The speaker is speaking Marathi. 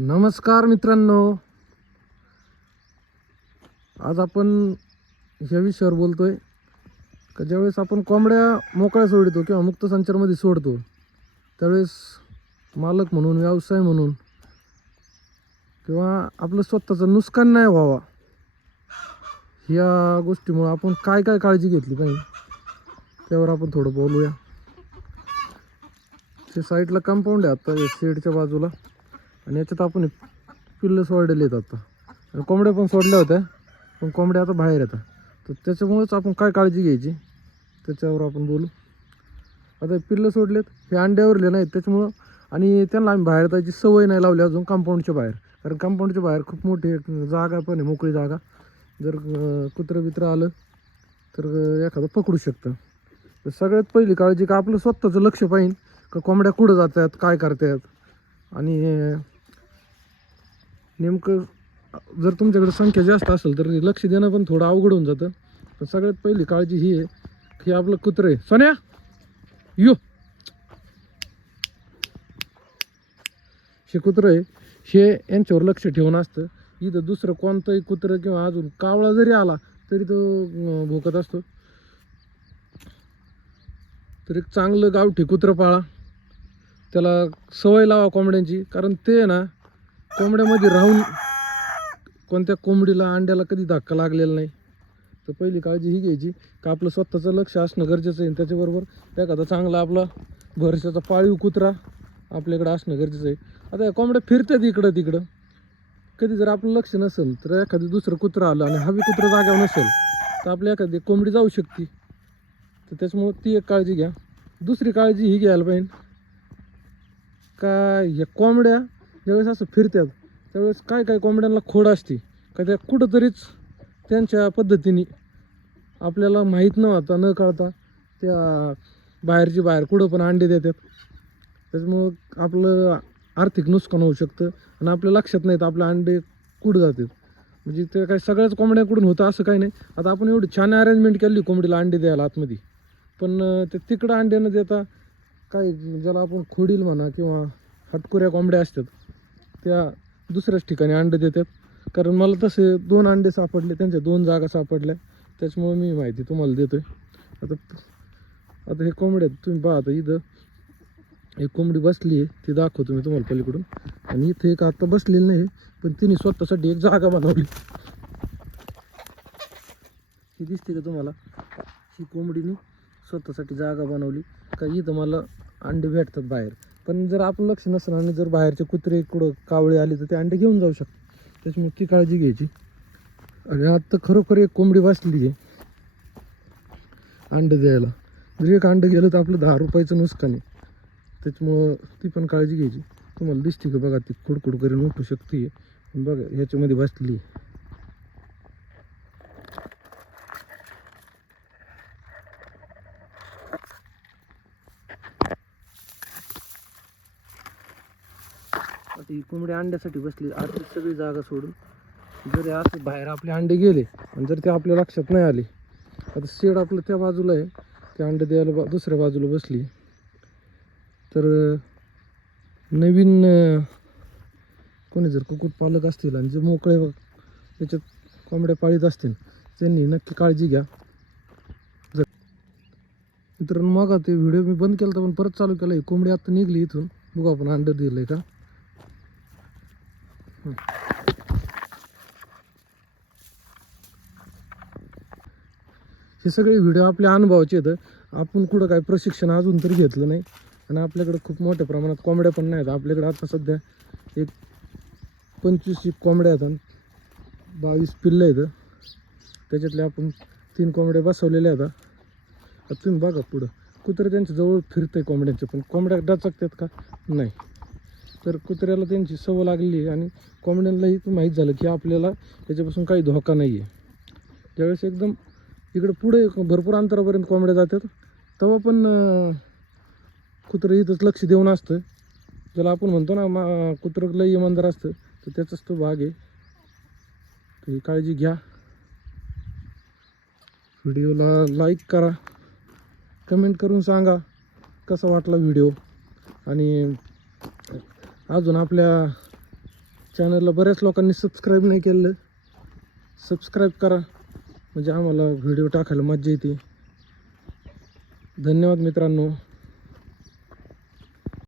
नमस्कार मित्रांनो. आज आपण ह्या विषयावर बोलतो आहे का ज्यावेळेस आपण कोंबड्या मोकळ्या सोडतो किंवा मुक्त संचारमध्ये सोडतो त्यावेळेस मालक म्हणून व्यवसाय म्हणून किंवा आपलं स्वतःचं नुकसान नाही व्हावा. ह्या गोष्टीमुळं आपण काय काय काळजी घेतली पाहिजे त्यावर आपण थोडं बोलूया. ते साईडला कंपाऊंड आहे आता शेडच्या बाजूला. आणि याच्यात आपण पिल्लं सोडलेले आहेत आता. आणि कोंबड्या पण सोडल्या होत्या पण कोंबड्या आता बाहेर येतात तर त्याच्यामुळेच आपण काय काळजी घ्यायची? त्याच्यावर आपण बोलू. आता पिल्लं सोडलेत हे अंड्यावरले नाहीत त्याच्यामुळं आणि त्यांना आम्ही बाहेर जायची सवय नाही लावली अजून कंपाऊंडच्या बाहेर. कारण कंपाऊंडच्या बाहेर खूप मोठी एक जागा पण आहे मोकळी जागा. जर कुत्रं बित्रं आलं तर एखादं पकडू शकतं. तर सगळ्यात पहिली काळजी का आपलं स्वतःचं लक्ष पाहिजे का कोंबड्या कुठं जातात काय करतात? आणि नेमकं जर तुमच्याकडे संख्या जास्त असेल तर लक्ष देणं पण थोडं अवघड होऊन जातं. पण सगळ्यात पहिली काळजी ही आहे की आपलं कुत्रं आहे. सोन्या यो. हे कुत्रं आहे हे यांच्यावर लक्ष ठेवून असतं. इथं दुसरं कोणतंही कुत्रं किंवा अजून कावळा जरी आला तरी तो भोकत भुकत असतो. तर एक चांगलं गावठी कुत्रं पाळा. त्याला सवय लावा कोंबड्यांची कारण ते आहे ना कोंबड्यामध्ये राहून कोणत्या कोंबडीला अंड्याला कधी धक्का लागलेला नाही. तर पहिली काळजी ही घ्यायची का आपलं स्वतःचं लक्ष असणं गरजेचं आहे. त्याच्याबरोबर एखादा चांगला आपला भरशाचा पाळीव कुत्रा आपल्याकडं असणं गरजेचं आहे. आता या कोंबड्या फिरतात इकडं तिकडं. कधी जर आपलं लक्ष नसेल तर एखादं दुसरं कुत्रं आलं आणि हवी कुत्रं जाग्यावर नसेल तर आपल्या एखादी कोंबडी जाऊ शकते. तर त्याच्यामुळं ती एक काळजी घ्या. दुसरी काळजी ही घ्यायला पाहिजे. का या कोंबड्या ज्यावेळेस असं फिरतात त्यावेळेस काय काय कोंबड्यांना खोड असते का त्या कुठंतरीच त्यांच्या पद्धतीने आपल्याला माहीत न होता न कळता त्या बाहेरची बाहेर कुठं पण अंडे देतात. त्याच्यामुळं आपलं आर्थिक नुकसान होऊ शकतं आणि आपल्या लक्षात नाहीत आपले अंडे कुठं जातात. म्हणजे ते काय सगळ्याच कोंबड्याकडून होतं असं काही नाही. आता आपण एवढी छान अरेंजमेंट केली कोंबडीला अंडे द्यायला आतमध्ये. पण ते तिकडं अंडे न देता काय ज्याला आपण खोडील म्हणा किंवा हटकुऱ्या कोंबड्या असतात त्या दुसऱ्याच ठिकाणी अंडे देतात. कारण मला तसे दोन अंडे सापडले त्यांच्या दोन जागा सापडल्या. त्याच्यामुळे मी माहिती तुम्हाला देतोय. आता आता हे कोंबड्या तुम्ही पहा आता इथं. एक कोंबडी बसली आहे ती दाखवतो मी तुम्हाला पलीकडून. आणि इथे एक आत्ता बसलेली नाही पण तिने स्वतःसाठी एक जागा बनवली. ही दिसते का तुम्हाला? ही कोंबडीने स्वतःसाठी जागा बनवली. का इथं मला अंडे भेटतात बाहेर. पण जर आपलं लक्ष नसेल आणि जर बाहेरचे कुत्रे कुठं कावळे आले तर ते अंडे घेऊन जाऊ शकतात. त्याच्यामुळे ती काळजी घ्यायची. आणि आता खरोखर एक कोंबडी बसली आहे. अंडं द्यायला. जर एक अंडं गेलं तर आपलं दहा रुपयाचं नुकसान आहे. त्याच्यामुळं ती पण काळजी घ्यायची. तुम्हाला दिसते का बघा ती कुडकुड करून उठू शकते पण बघा ह्याच्यामध्ये बसली ही कोंबडी अंड्यासाठी बसली. आतली सगळी जागा सोडून जर असं बाहेर आपले अंडे गेले आणि जर ते आपल्या लक्षात नाही आले आता शेड आपलं त्या बाजूला आहे. ते अंडे द्यायला बा दुसऱ्या बाजूला बसली. तर नवीन कोणी जर कुक्कुटपालक असतील आणि जे मोकळे याच्यात कोंबड्या पाळीत असतील त्यांनी नक्की काळजी घ्या. जर मित्रांनो मग ते व्हिडिओ मी बंद केला पण परत चालू केला आहे कोंबडी आता निघली इथून. बघू आपण अंडर दिलं आहे का? हे सगळे व्हिडिओ आपल्या अनुभवाचे आहेत. आपण कुठं काय प्रशिक्षण अजून तरी घेतलं नाही. आणि आपल्याकडे खूप मोठ्या प्रमाणात कोंबड्या पण नाहीत. आपल्याकडे आता सध्या एक पंचवीस एक कोंबड्या आहेत आणि बावीस पिल्लं आहेत. त्याच्यातले आपण तीन कोंबड्या बसवलेल्या आहेत. आता तुम्ही बघा पुढं. कुत्रे त्यांच्या जवळ फिरतंय कोंबड्यांचे पण कोंबड्या डचकतात का? नाही. तर कुत्र्याला त्यांची सवय लागली आहे आणि कॉमेडियनलाही माहीत झालं की आपल्याला त्याच्यापासून काही धोका नाही आहे ज्यावेळेस एकदम इकडं पुढे भरपूर अंतरापर्यंत कोंबड्या जातात तेव्हा पण कुत्रं इथंच लक्ष देऊन असतं. ज्याला आपण म्हणतो ना मा कुत्रं लई इमानदार असतं तर त्याचाच तो भाग आहे. तर ही काळजी घ्या. व्हिडिओला लाईक करा. कमेंट करून सांगा कसा वाटला व्हिडिओ. आणि अजून आपल्या चॅनलला बऱ्याच लोकांनी सबस्क्राईब नाही केलं. सबस्क्राईब करा. म्हणजे आम्हाला व्हिडिओ टाकायला मजा येते. धन्यवाद मित्रांनो.